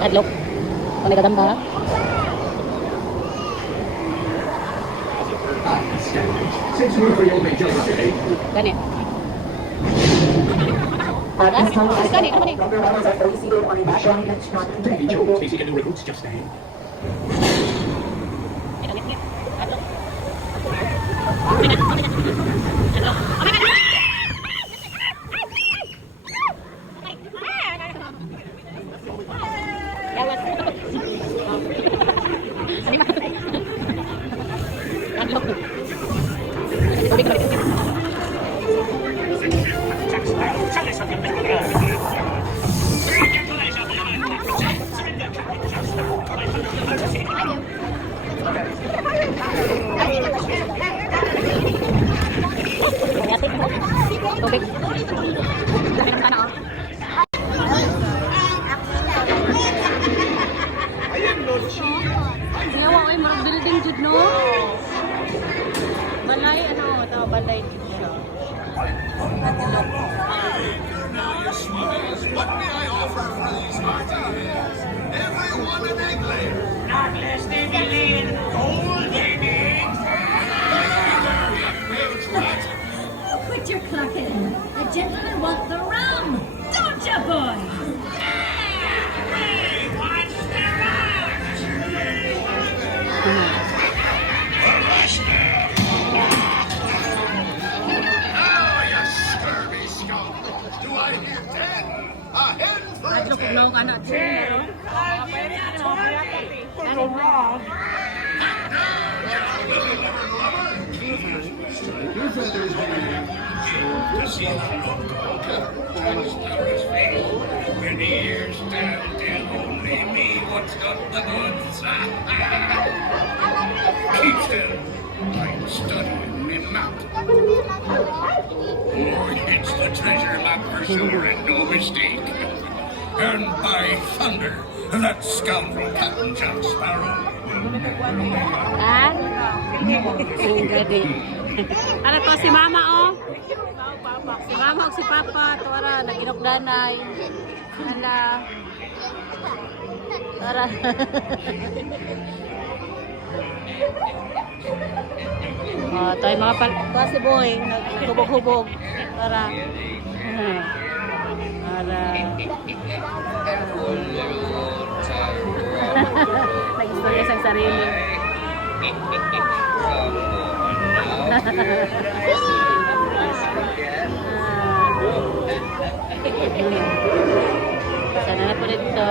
Adlok. Kung nagagamba. Gani. Gani, naman eh. Tubig. Ngawa ay marag building jud no. Balay ano, tao balay jud siya. What may I offer for these martinis? Everyone in England. Not less than million gold, baby. Quit your clucking. The gentlemen want the rum. Don't you, boy? Hey, what's the rush? The rush now. Oh, you scurvy scum. Do I hear 10? A hen for a Adlok ten. no kana siya. To see the local Paris face. When the years stand, tell only me what's got the goods. Keep still. I'm studying me map. Oh, it's the treasure map for sure and no mistake. And by thunder, that scoundrel Captain Jack Sparrow. Ah? Gadi. Ano to si Mama oh? Si Mama o si Papa, tara naginokdanay. Hala. Tara. Oh, tayo mga si Boy, nagtubog-hubog. Tara. Tara. Nag-istorya siyang sarili. Sana na po dito.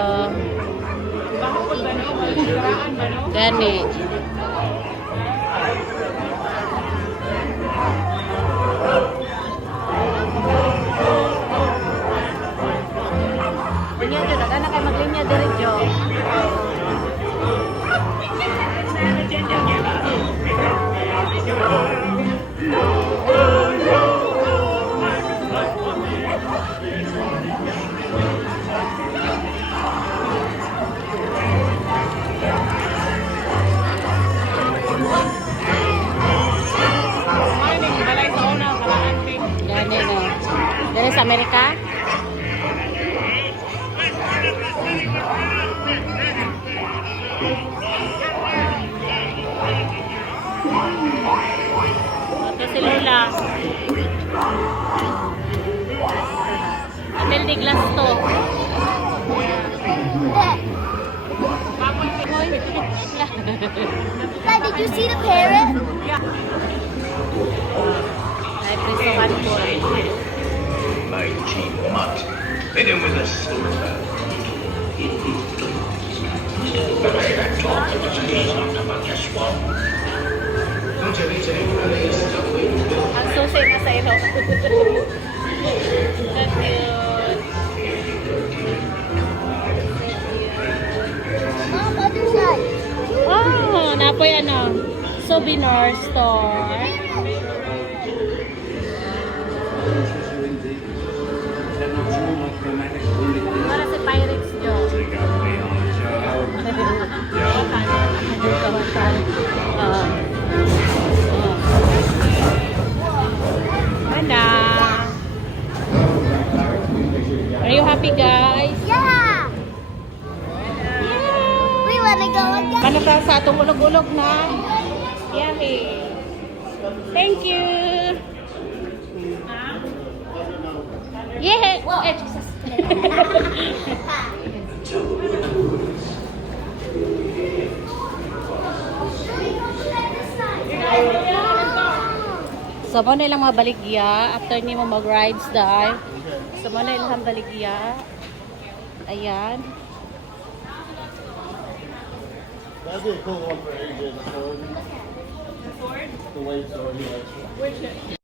Gani. Linya dito, nagana kayo maglinya diretso. Gani no. Dari sa Amerika? Ito si Lola. Hotel de Glass to. Dad, did you see the parrot? Ay, prisuhan po. My cheap mutt. Hit him with a silver. But I had talked to the Jason about your swamp. Don't you be saying that it is a way to build. Ang susi na sa ilo. Mom, other side. Oh, napoy ano, souvenir store. Para si Pirates Joe. Are you happy, guys? Yeah. wanna go again? Ano ka sa atong ulog-ulog na? Yummy. Thank you. Yeah. Eh, Jesus. So, mo na ilang mga baligya. After ni mo mag-rides dahil. So, mo na ilang baligya. Ayan. That'd be a cool one for AJ, the sword. The sword? The white sword, he likes it.